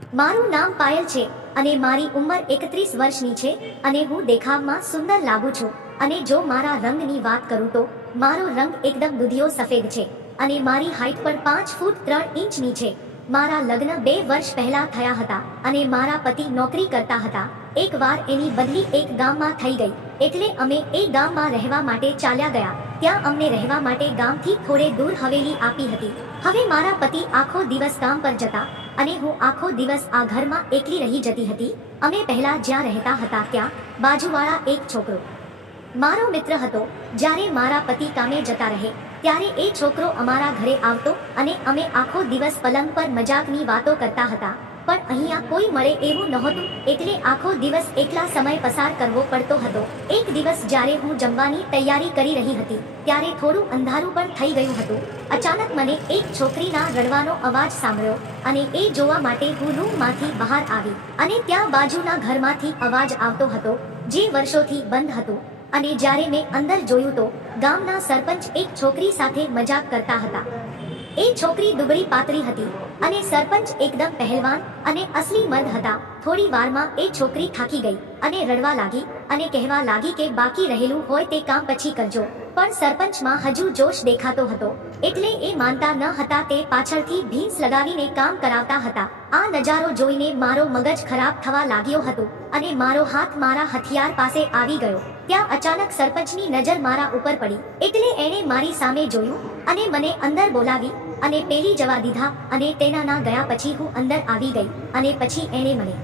મારું નામ પાયલ છે અને મારી ઉંમર 31 વર્ષની છે અને હું દેખાવમાં સુંદર લાગુ છું અને જો મારા રંગની વાત કરું તો મારો રંગ એકદમ દૂધિયો સફેદ છે અને મારી હાઈટ પણ 5 ફૂટ 3 ઇંચની છે. મારા લગ્ન 2 વર્ષ પહેલા થયા હતા અને મારા પતિ નોકરી કરતા હતા. એકવાર એની બદલી એક ગામમાં થઈ ગઈ એટલે અમે એ ગામમાં રહેવા માટે ચાલ્યા ગયા. ત્યાં અમને રહેવા માટે ગામથી થોડે દૂર હવેલી આપી હતી. હવે મારા પતિ આખો દિવસ કામ પર જતા અને હું આખો દિવસ આ ઘરમાં એકલી રહી જતી હતી. અમે પહેલા જ્યાં રહેતા હતા ત્યાં બાજુવાળા એક છોકરો મારો મિત્ર હતો. જ્યારે મારા પતિ કામે જતા રહે ત્યારે એ છોકરો અમારા ઘરે આવતો અને અમે આખો દિવસ પલંગ પર મજાકની વાતો કરતા હતા. પણ અહીંયા કોઈ મળે એવું નહોતું એટલે આખો દિવસ એકલા સમય પસાર કરવો પડતો હતો. એક દિવસ જ્યારે હું જમવાની તૈયારી કરી રહી હતી ત્યારે થોડું અંધારું પણ થઈ ગયું હતું. અચાનક મને એક છોકરીના રડવાનો અવાજ સાંભળ્યો અને એ જોવા માટે હું રૂમમાંથી બહાર આવી અને ત્યાં બાજુના ઘરમાંથી અવાજ આવતો હતો જે વર્ષોથી બંધ હતું. અને જ્યારે મેં અંદર જોયું તો ગામના સરપંચ એક છોકરી સાથે મજાક કરતા હતા. એ છોકરી દુબળી પાતળી હતી અને સરપંચ એકદમ પહેલવાન અને અસલી મર્દ હતા. થોડી વારમાં એ છોકરી થાકી ગઈ અને રડવા લાગી અને કહેવા લાગી કે બાકી રહેલું હોય તે કામ પછી કરજો. પણ સરપંચમાં હજુ જોશ દેખાતો હતો એટલે એ માનતા ન હતા. તે પાછળથી ભીંસ લગાવીને કામ કરાવતા હતા. આ નજારો જોઈને મારો મગજ ખરાબ થવા લાગ્યો હતો અને મારો હાથ મારા હથિયાર પાસે આવી ગયો. ત્યાં અચાનક સરપંચની નજર મારા ઉપર પડી એટલે એણે મારી સામે જોયું અને મને અંદર બોલાવી અને પેલી જવા દીધા અને તેના ના ગયા પછી હું અંદર આવી ગઈ અને પછી એણે મને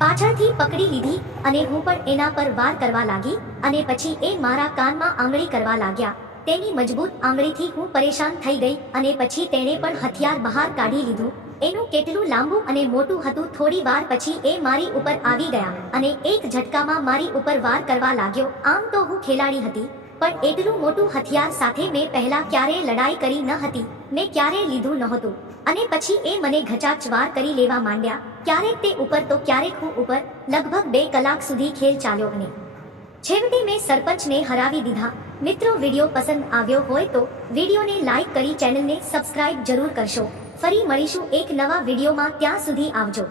પાછળથી પકડી લીધી અને હું પણ એના પર વાર કરવા લાગી અને પછી એ મારા કાનમાં આંગળી કરવા લાગ્યા. તેની મજબૂત આંગળીથી હું પરેશાન થઈ ગઈ અને પછી તેણે પણ હથિયાર બહાર કાઢી લીધું. એનું કેટલું લાંબુ અને મોટું હતું. થોડી વાર પછી એ મારી ઉપર આવી ગયા અને એક ઝટકામાં મારી ઉપર વાર કરવા લાગ્યો. આમ તો હું ખેલાડી હતી પણ એટલું મોટું હથિયાર સાથે મેં પહેલા ક્યારેય લડાઈ કરી ન હતી. મેં ક્યારેય લીધું નહોતું અને પછી એ મને ઘચાચ વાર કરી લેવા માંડ્યા. ક્યારેક તે ઉપર તો ક્યારેક હું ઉપર. લગભગ 2 કલાક સુધી ખેલ ચાલ્યો અને છેવટે મેં સરપંચને હરાવી દીધા. મિત્રો, વિડીયો પસંદ આવ્યો હોય તો વિડીયોને લાઈક કરી ચેનલને સબસ્ક્રાઇબ જરૂર કરશો. ફરી મળીશું એક નવા વિડીયોમાં. ત્યાં સુધી આવજો.